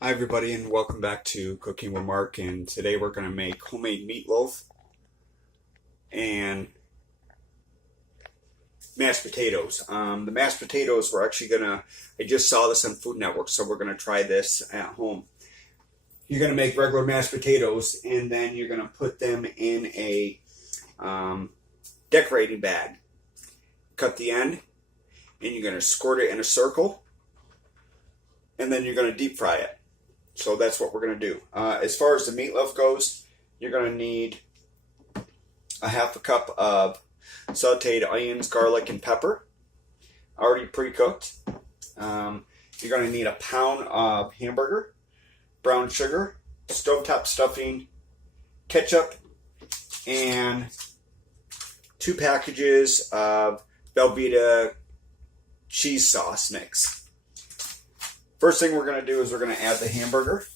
Hi everybody and welcome back to Cooking with Mark, and today we're going to make homemade meatloaf and mashed potatoes. The mashed potatoes we're actually going to, I just saw this on Food Network, so we're going to try this at home. You're going to make regular mashed potatoes and then you're going to put them in a decorating bag. Cut the end and you're going to squirt it in a circle and then you're going to deep fry it. So that's what we're going to do. As far as the meatloaf goes, you're going to need a half a cup of sauteed onions, garlic, and pepper, already pre-cooked. You're going to need a pound of hamburger, brown sugar, stovetop stuffing, ketchup, and 2 packages of Velveeta cheese sauce mix. First thing we're going to do is we're going to add the hamburger.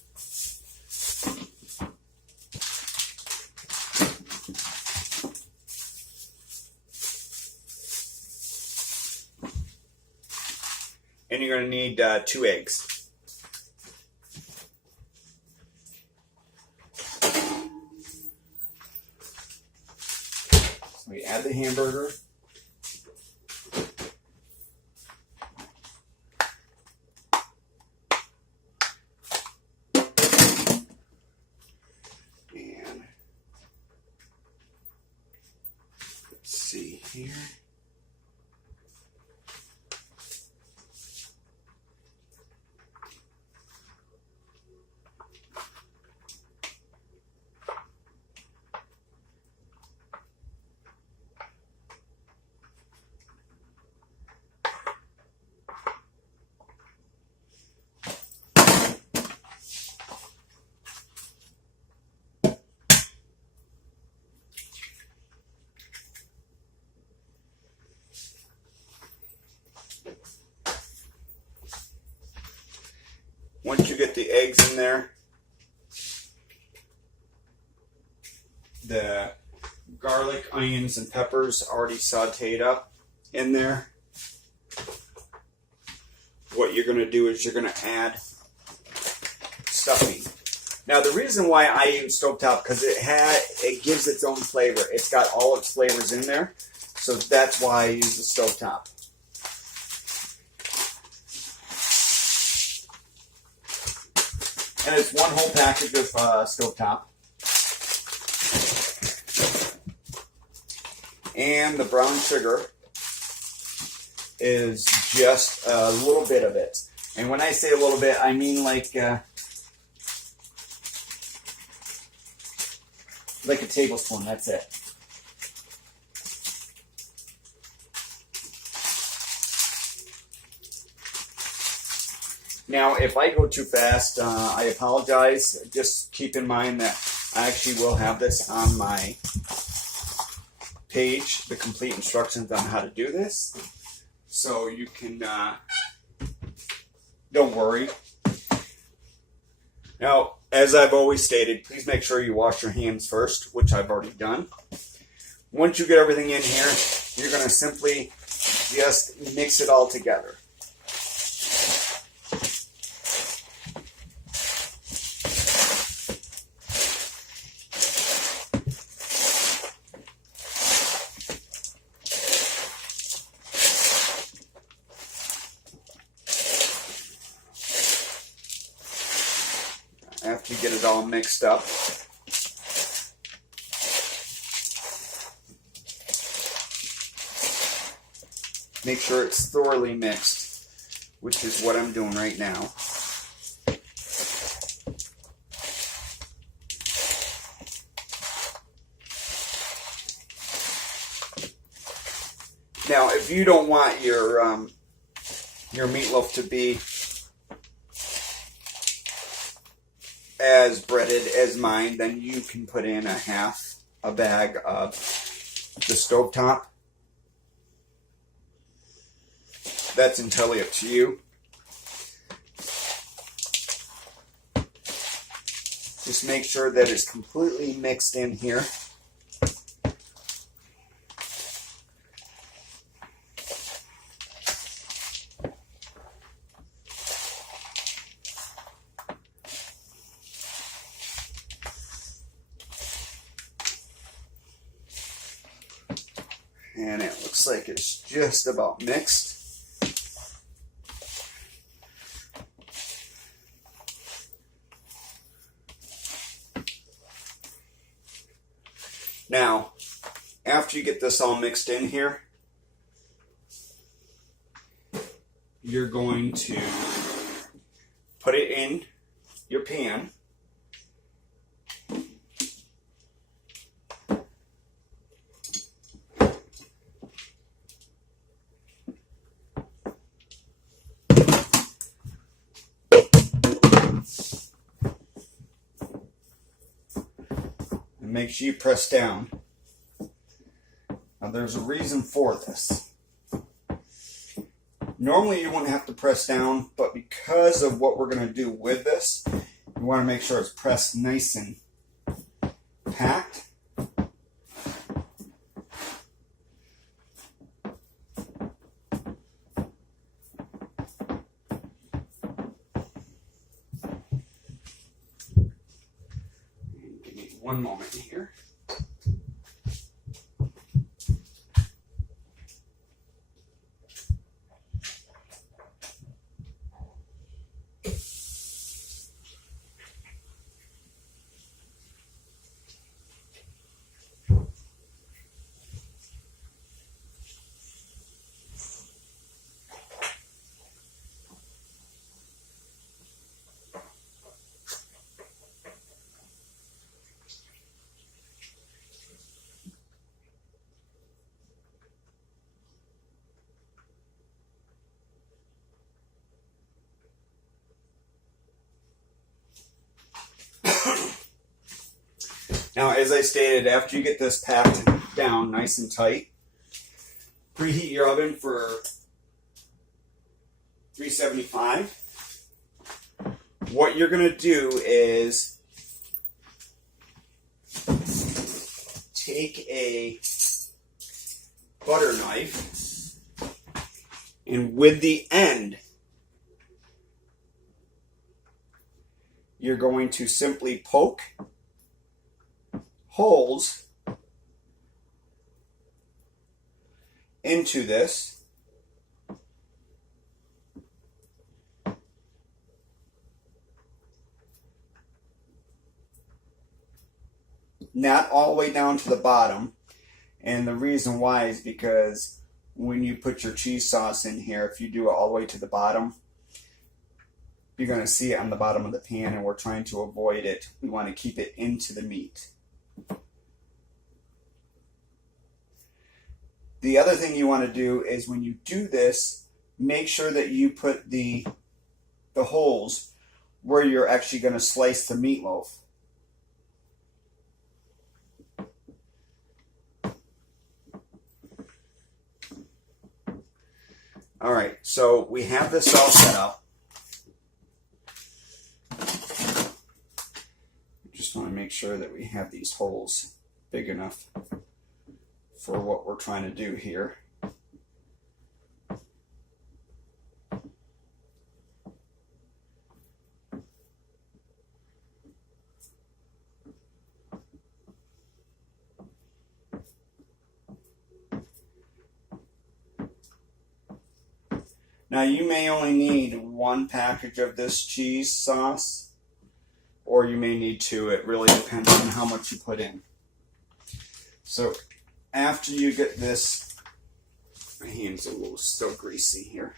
And you're going to need 2 eggs. So we add the hamburger. See here. Once you get the eggs in there, the garlic, onions, and peppers already sauteed up in there, what you're going to do is you're going to add stuffing. Now the reason why I use stovetop, because it gives its own flavor. It's got all its flavors in there, so that's why I use the stovetop. And it's 1 whole package of stovetop. And the brown sugar is just a little bit of it. And when I say a little bit, I mean like a tablespoon, that's it. Now, if I go too fast, I apologize. Just keep in mind that I actually will have this on my page, the complete instructions on how to do this. So you can, don't worry. Now, as I've always stated, please make sure you wash your hands first, which I've already done. Once you get everything in here, you're going to simply just mix it all together. After you get it all mixed up, make sure it's thoroughly mixed, which is what I'm doing right now. Now, if you don't want your meatloaf to be as breaded as mine, then you can put in half a bag of the stovetop. That's entirely up to you. Just make sure that it's completely mixed in here. And it looks like it's just about mixed. Now, after you get this all mixed in here, you're going to put it in your pan. And make sure you press down. Now there's a reason for this. Normally you wouldn't have to press down, but because of what we're going to do with this, you want to make sure it's pressed nice and packed. Give me one moment here. Now, as I stated, after you get this packed down nice and tight, preheat your oven for 375. What you're going to do is take a butter knife, and with the end, you're going to simply poke holes into this. Not all the way down to the bottom. And the reason why is because when you put your cheese sauce in here, if you do it all the way to the bottom, you're going to see it on the bottom of the pan, and we're trying to avoid it. We want to keep it into the meat. The other thing you want to do is when you do this, make sure that you put the holes where you're actually going to slice the meatloaf. All right, so we have this all set up. Just want to make sure that we have these holes big enough for what we're trying to do here. Now you may only need one package of this cheese sauce, or you may need two. It really depends on how much you put in. So after you get this, my hands are a little still greasy here.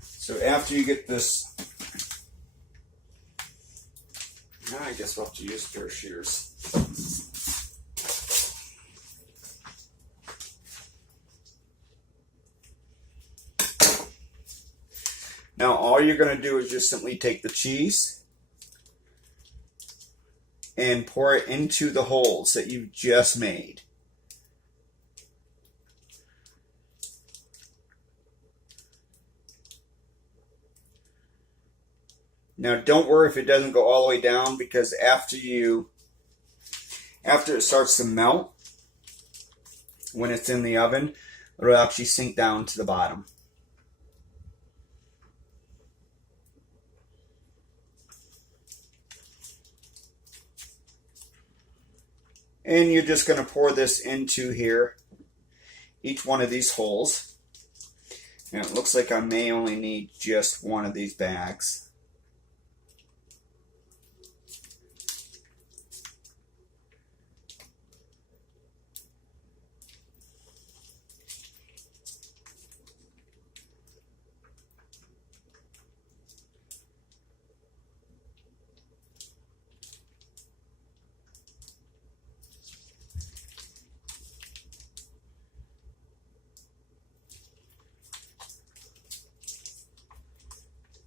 So after you get this, now I guess we'll have to use pair of shears. Now all you're going to do is just simply take the cheese and pour it into the holes that you've just made. Now don't worry if it doesn't go all the way down, because after it starts to melt, when it's in the oven, it'll actually sink down to the bottom. And you're just going to pour this into here, each one of these holes. And it looks like I may only need just one of these bags.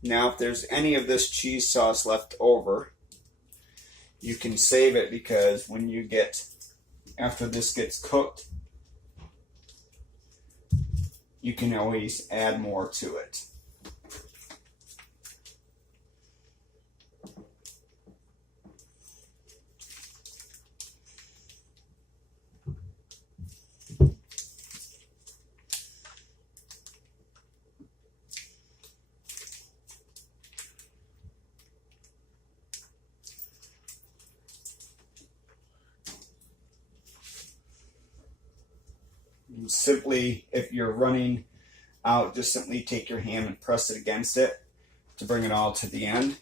Now, if there's any of this cheese sauce left over, you can save it, because when you get, after this gets cooked, you can always add more to it. Simply, if you're running out, just simply take your hand and press it against it to bring it all to the end.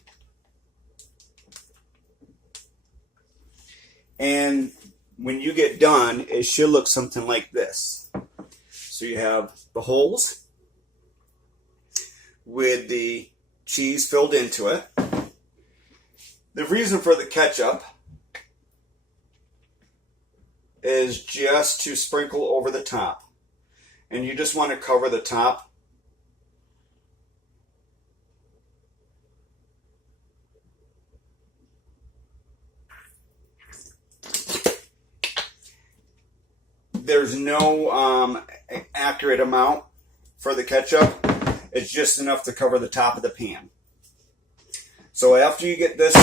And when you get done, it should look something like this. So you have the holes with the cheese filled into it. The reason for the ketchup is just to sprinkle over the top. And you just want to cover the top. There's no accurate amount for the ketchup. It's just enough to cover the top of the pan. So after you get this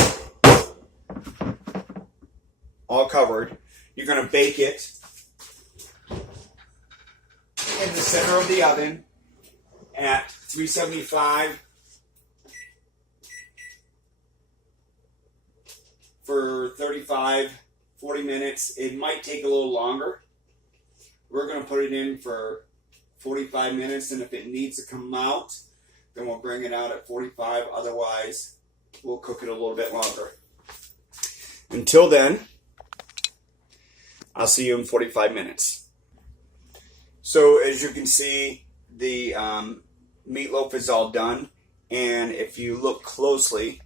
all covered, you're going to bake it in the center of the oven at 375 for 35-40 minutes. It might take a little longer. We're going to put it in for 45 minutes, and if it needs to come out, then we'll bring it out at 45. Otherwise, we'll cook it a little bit longer. Until then, I'll see you in 45 minutes. So as you can see, the meatloaf is all done. And if you look closely,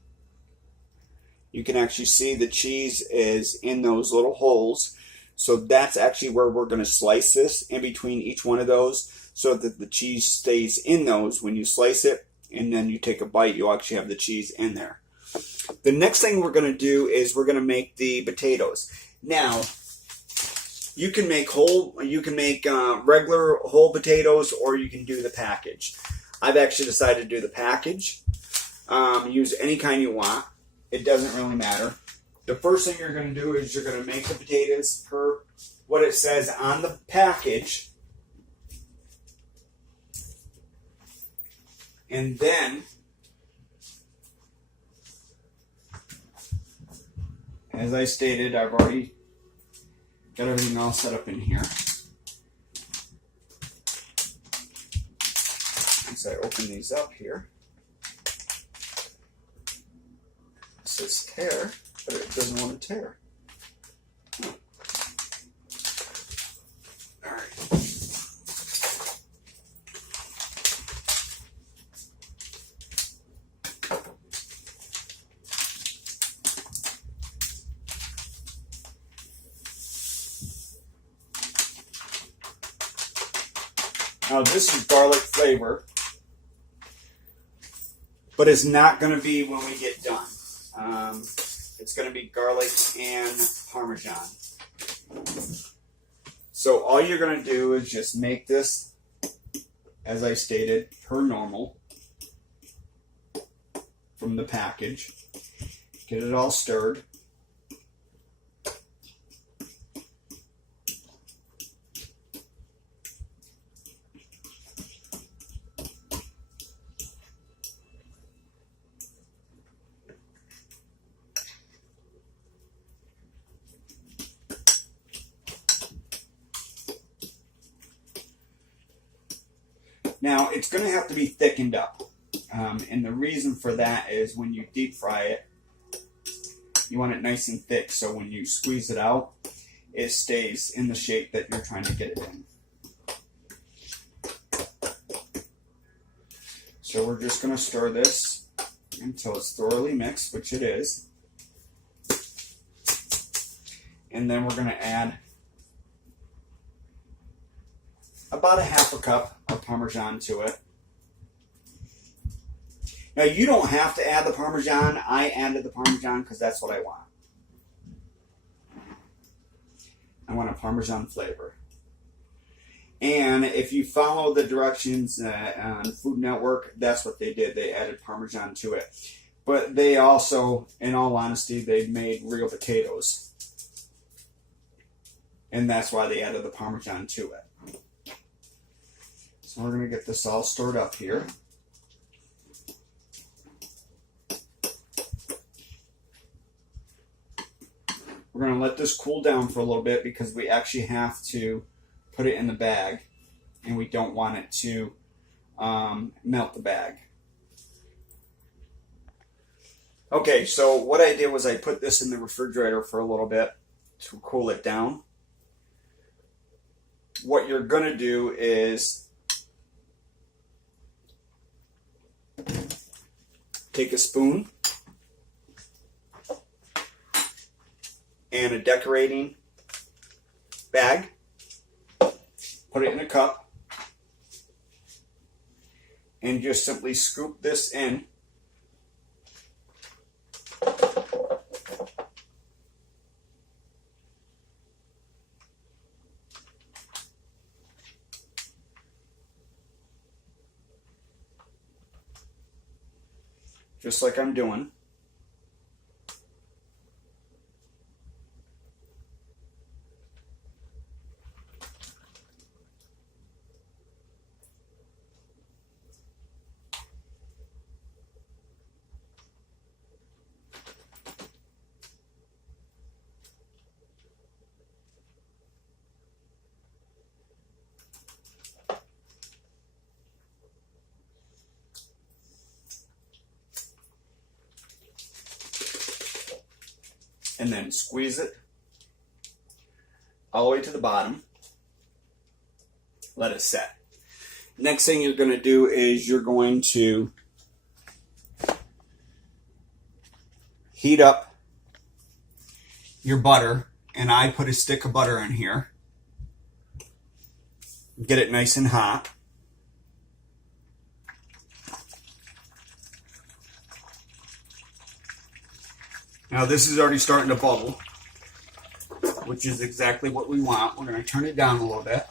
you can actually see the cheese is in those little holes. So that's actually where we're going to slice this, in between each one of those, so that the cheese stays in those when you slice it. And then you take a bite, you'll actually have the cheese in there. The next thing we're going to do is we're going to make the potatoes. Now, you can make regular whole potatoes, or you can do the package. I've actually decided to do the package. Use any kind you want. It doesn't really matter. The first thing you're going to do is you're going to make the potatoes per what it says on the package. And then, as I stated, I've already got everything all set up in here. Once I open these up here, it says tear, but it doesn't want to tear. All right. Now this is garlic flavor, but it's not going to be when we get done. It's going to be garlic and Parmesan. So all you're going to do is just make this, as I stated, per normal from the package. Get it all stirred. Now, it's going to have to be thickened up. And the reason for that is when you deep fry it, you want it nice and thick, so when you squeeze it out, it stays in the shape that you're trying to get it in. So we're just going to stir this until it's thoroughly mixed, which it is. And then we're going to add about a half a cup of Parmesan to it. Now, you don't have to add the Parmesan. I added the Parmesan because that's what I want. I want a Parmesan flavor. And if you follow the directions on Food Network, that's what they did. They added Parmesan to it. But they also, in all honesty, they made real potatoes. And that's why they added the Parmesan to it. So we're going to get this all stored up here. We're going to let this cool down for a little bit because we actually have to put it in the bag, and we don't want it to melt the bag. Okay, so what I did was I put this in the refrigerator for a little bit to cool it down. What you're going to do is take a spoon and a decorating bag, put it in a cup, and just simply scoop this in. Just like I'm doing. And then squeeze it all the way to the bottom. Let it set. Next thing you're going to do is you're going to heat up your butter. And I put a stick of butter in here. Get it nice and hot. Now this is already starting to bubble, which is exactly what we want. We're going to turn it down a little bit.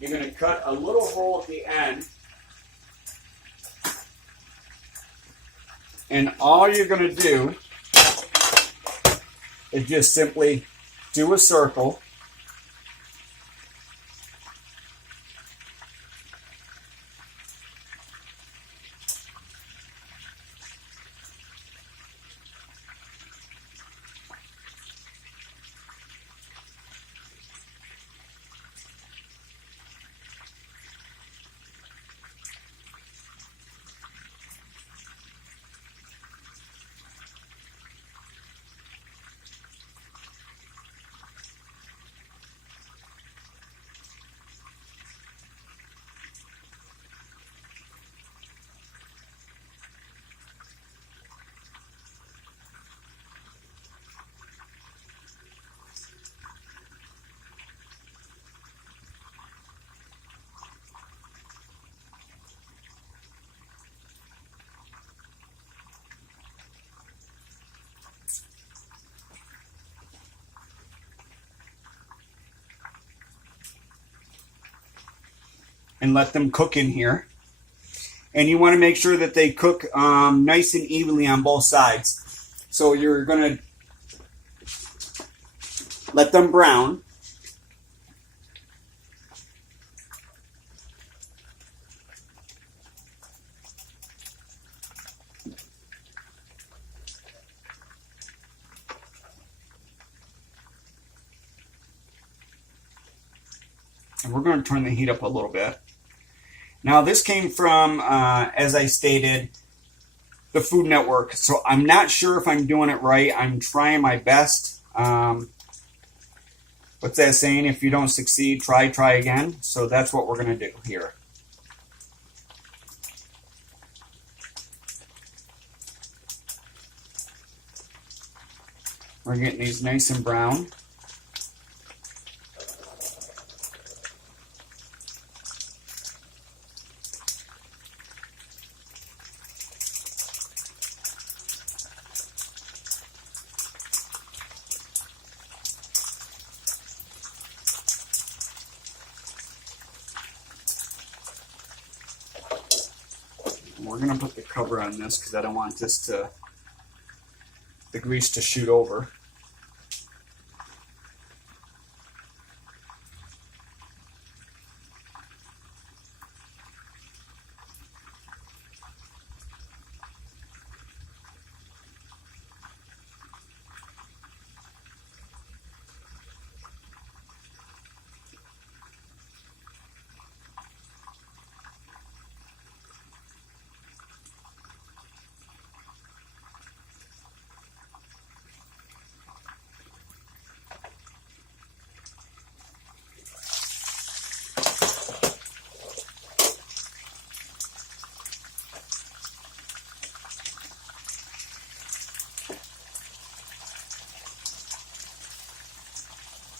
You're going to cut a little hole at the end. And all you're going to do is just simply do a circle. And let them cook in here. And you want to make sure that they cook nice and evenly on both sides. So you're going to let them brown. And we're going to turn the heat up a little bit. Now this came from, as I stated, the Food Network. So I'm not sure if I'm doing it right. I'm trying my best. What's that saying? If you don't succeed, try again. So that's what we're going to do here. We're getting these nice and brown. We're going to put the cover on this because I don't want the grease to shoot over.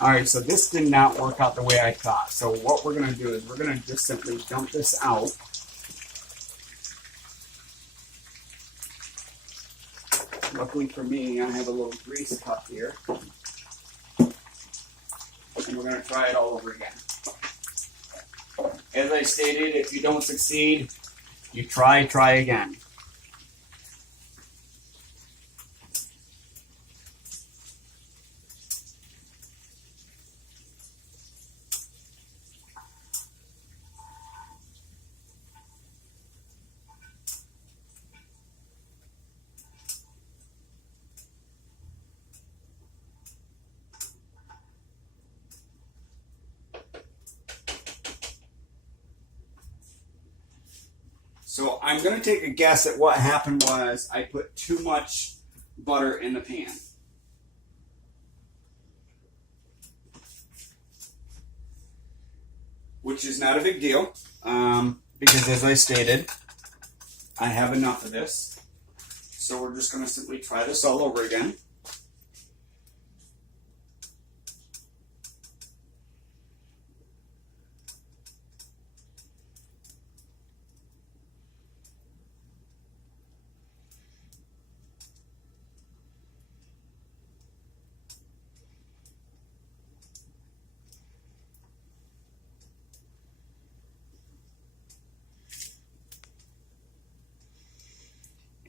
Alright, so this did not work out the way I thought. So what we're going to do is we're going to just simply dump this out. Luckily for me, I have a little grease cup here. And we're going to try it all over again. As I stated, if you don't succeed, you try again. So I'm going to take a guess at what happened was I put too much butter in the pan. Which is not a big deal, because as I stated, I have enough of this. So we're just going to simply try this all over again.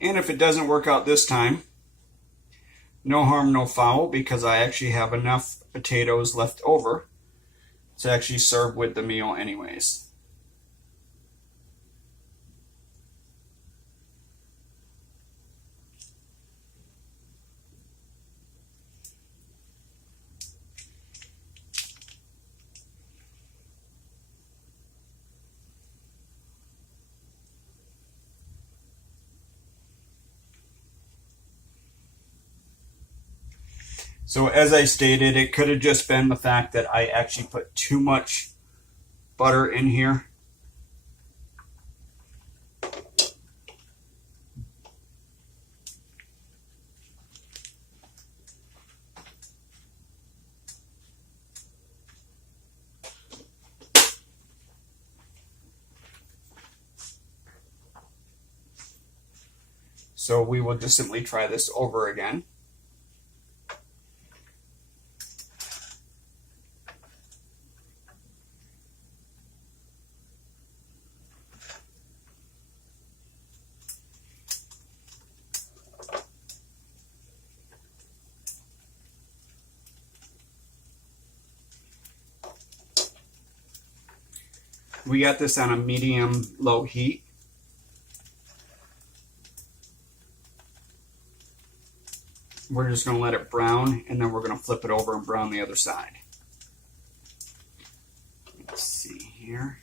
And if it doesn't work out this time, no harm, no foul, because I actually have enough potatoes left over to actually serve with the meal anyways. So as I stated, it could have just been the fact that I actually put too much butter in here. So we will just simply try this over again. We got this on a medium-low heat. We're just going to let it brown, and then we're going to flip it over and brown the other side. Let's see here.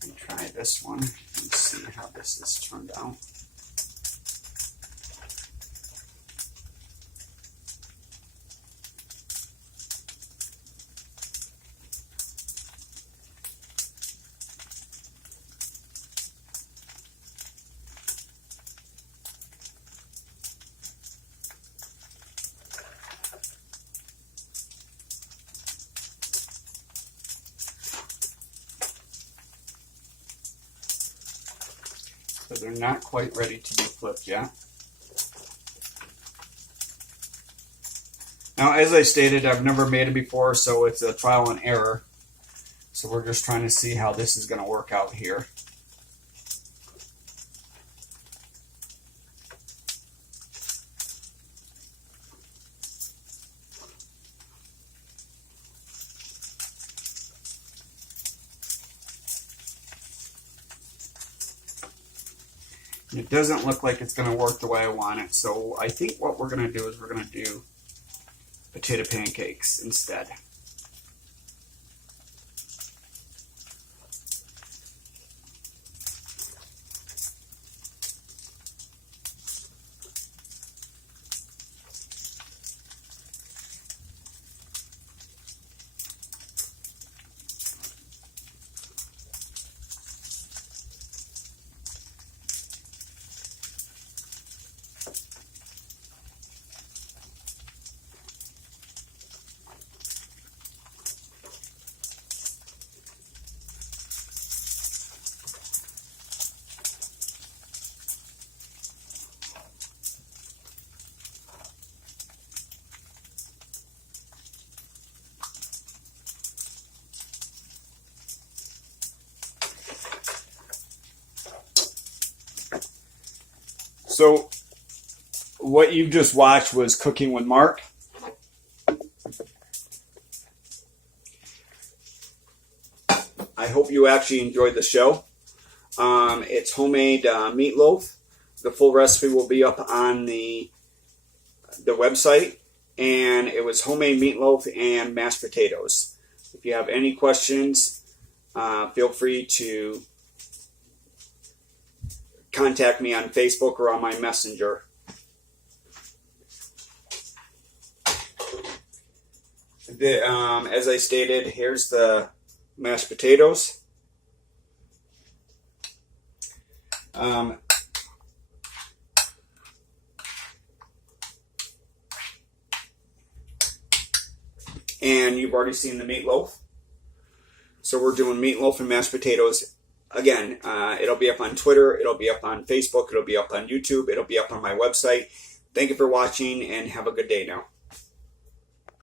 Let me try this one and see how this has turned out. So they're not quite ready to be flipped yet. Now, as I stated, I've never made it before, so it's a trial and error. So we're just trying to see how this is going to work out here. It doesn't look like it's going to work the way I want it, so I think what we're going to do is we're going to do potato pancakes instead. So, what you just watched was Cooking with Mark. I hope you actually enjoyed the show. It's homemade meatloaf. The full recipe will be up on the website. And it was homemade meatloaf and mashed potatoes. If you have any questions, feel free to contact me on Facebook or on my messenger. As I stated, here's the mashed potatoes. And you've already seen the meatloaf. So we're doing meatloaf and mashed potatoes. Again, it'll be up on Twitter, it'll be up on Facebook, it'll be up on YouTube, it'll be up on my website. Thank you for watching and have a good day now.